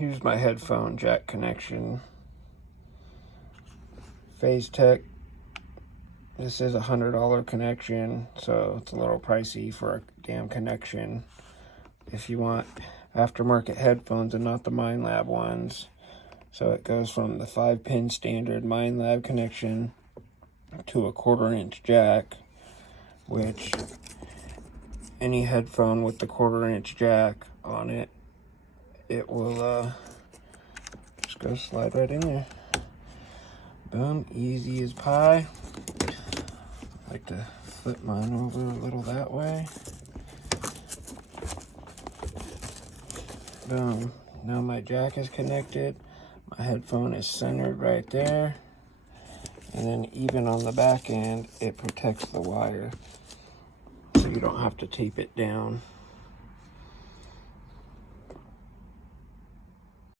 here's my headphone jack connection. Phase Tech. This is a $100 connection, so it's a little pricey for a damn connection. If you want aftermarket headphones and not the MindLab ones. So it goes from the 5-pin standard MindLab connection to a 1/4-inch jack, which any headphone with the 1/4-inch jack on it, it will just go slide right in there. Boom, easy as pie. I like to flip mine over a little that way. Boom. Now my jack is connected. My headphone is centered right there. And then even on the back end, it protects the wire, so you don't have to tape it down.